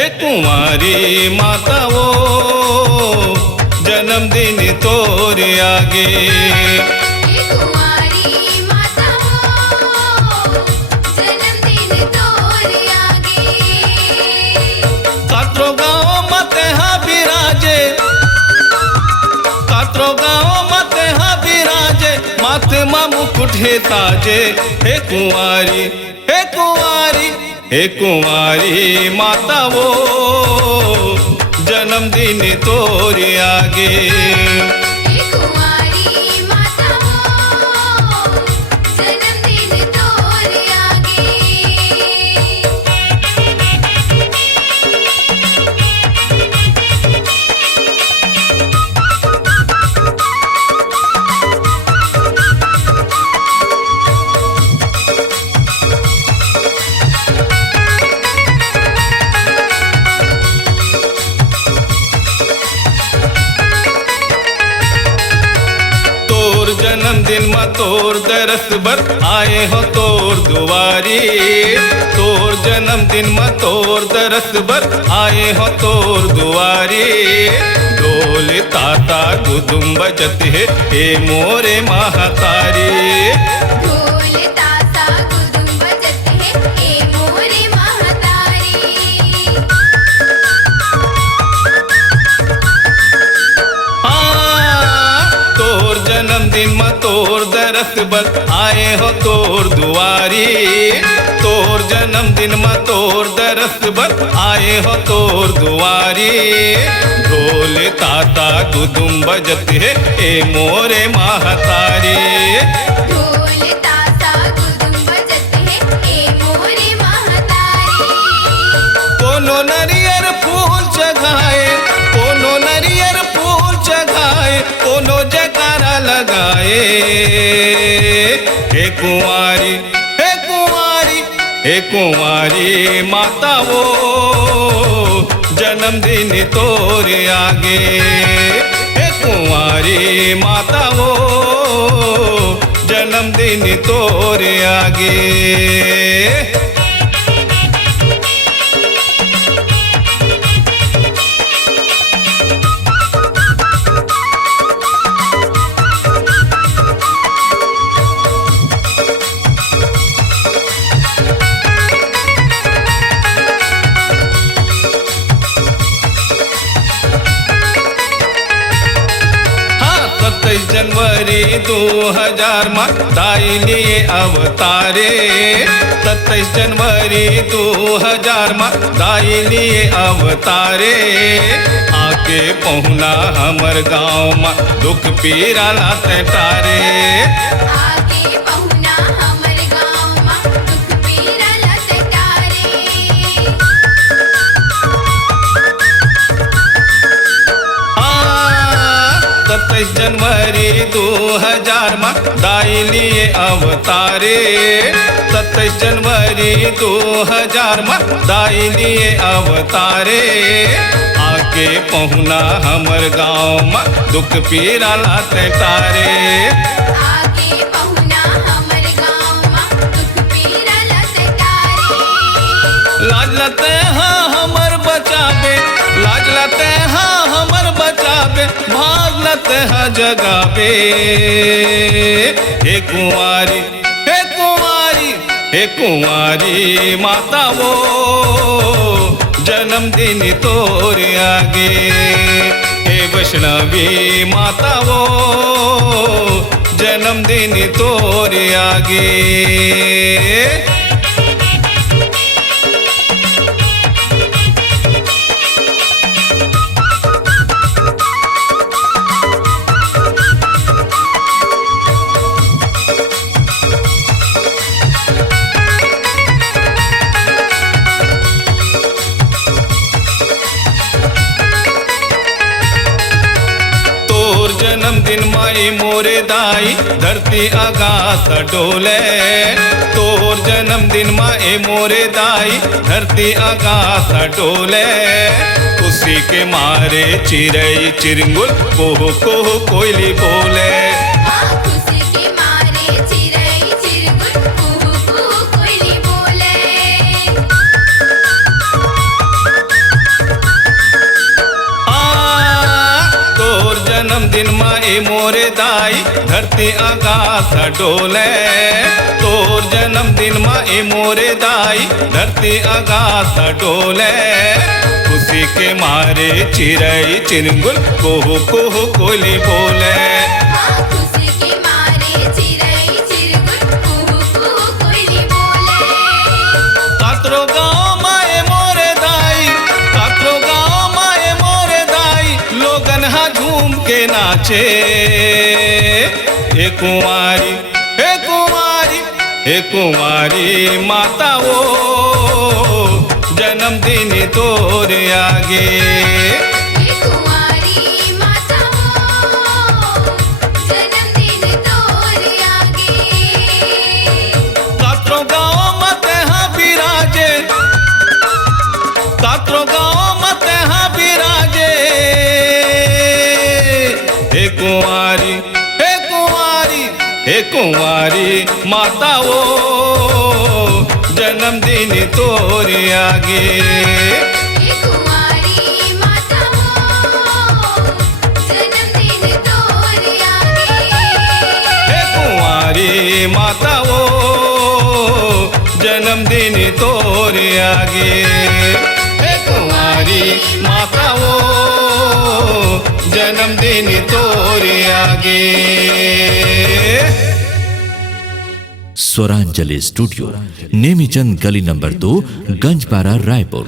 हे कुंवारी माता वो जन्मदिन तोर आगे। हे कुंवारी माता वो जन्मदिन तोर आगे। कात्रो गाँव मते हा बिराजे, कात्रो गाँव मते हा बिराजे, माथे मा मुकुट हे ताजे। हे कुंवारी, हे कुंवारी, हे कुंवारी माता वो जन्मदिन तोर आगे। हे कुंवारी माता वो जन्मदिन तोर आगे। जन्मदिन मा तोर दरस बर आए हो तोर दुआरी। तोर जन्मदिन मा तोर दरस बर आए हो तोर दुआरी। ढोल ताता गुदुम बजत है हे मोरे महातारी। ढोल ताता गुदुम बजत है हे मोरे महातारी। तोर जन्मदिन मा तोर दरस बर आए हो तोर दुआरी। तोर जन्मदिन मा तोर दरस बर आए हो तोर दुआरी। ढोल ताता गुदुम बजत है ए मोरे महातारी। ढोल ताता गुदुम बजत है हे मोरे महातारी। कोनो नरियर फूल चढ़ाए, कोनो नरियर फूल चढ़ाए, कोनो जयकारा लगाए। हे कुंवारी, हे कुंवारी, हे कुंवारी माता वो जन्मदिन तोर आगे। हे कुंवारी माता वो जन्मदिन तोर आगे। जनवरी 2000 में दाई लिए अवतारे। 27 जनवरी 2000 में दाई लिए अवतारे। आके पहुना हमर गाँव में दुख पीरा लाते तारे। आके पहुना हमर गाँव में दुख पीरा लाते तारे। 27 जनवरी 2000 में दाई लिए अवतारे। 27 जनवरी 2000 में दाई लिए अवतारे। आके पहुना हमर गाँव में दुख पीरा लाते तारे। आके पहुना हमर गाँव में दुख पीरा लाते तारे। लाज लते हाँ हमर बचावे, लाज लते हाँ हमर बचावे, भाग लते हाँ जगावे। हे कुंवारी, हे कुंवारी, हे कुंवारी माता वो जन्मदिन तोर आगे। हे वैष्णवी माता वो जन्मदिन तोर आगे। जन्मदिन माई मोरे दाई धरती आकाश डोले। तोर जन्मदिन माई मोरे दाई धरती आकाश डोले। खुशी के मारे चिड़ै चिरंगुल कोह कोह कोयली बोले। खुशी के मारे चिड़ै चिरंगुल कोह कोह कोयली बोले। ए मोरे दाई धरती आकाश डोले। तोर जन्मदिन मा ए मोरे दाई धरती आकाश डोले। खुशी के मारे चिड़ै चिरंगुल कोहू कोहू कोयली बोले। हाँ, खुशी के मारे चिड़ै चिरगुल कुहू कुहू कोयली बोले। कातरो गाँव माए मोरे दाई, कातरो गाँव माए मोरे दाई, लोगन हा झूम के नाचे। हे कुंवारी हे कुंवारी हे कुंवारी माता वो जन्मदिन तोर आगे। हे कुंवारी माता वो जन्मदिन तोर आगे। कातरो गाँव मत हा बिराजे, कातरो गाँव मत हा बिराजे। हे कुंवारी हे कुंवारी हे कुंवारी माता वो जन्मदिन तोर आगे। हे कुंवारी माता वो जन्मदिन तोर आगे। हे कुंवारी माता वो जन्मदिन तोर आगे। हे कुंवारी माता वो जन्मदिन तोर आगे। स्वरांजलि स्टूडियो, नेमीचंद गली नंबर 2, गंजपारा, रायपुर।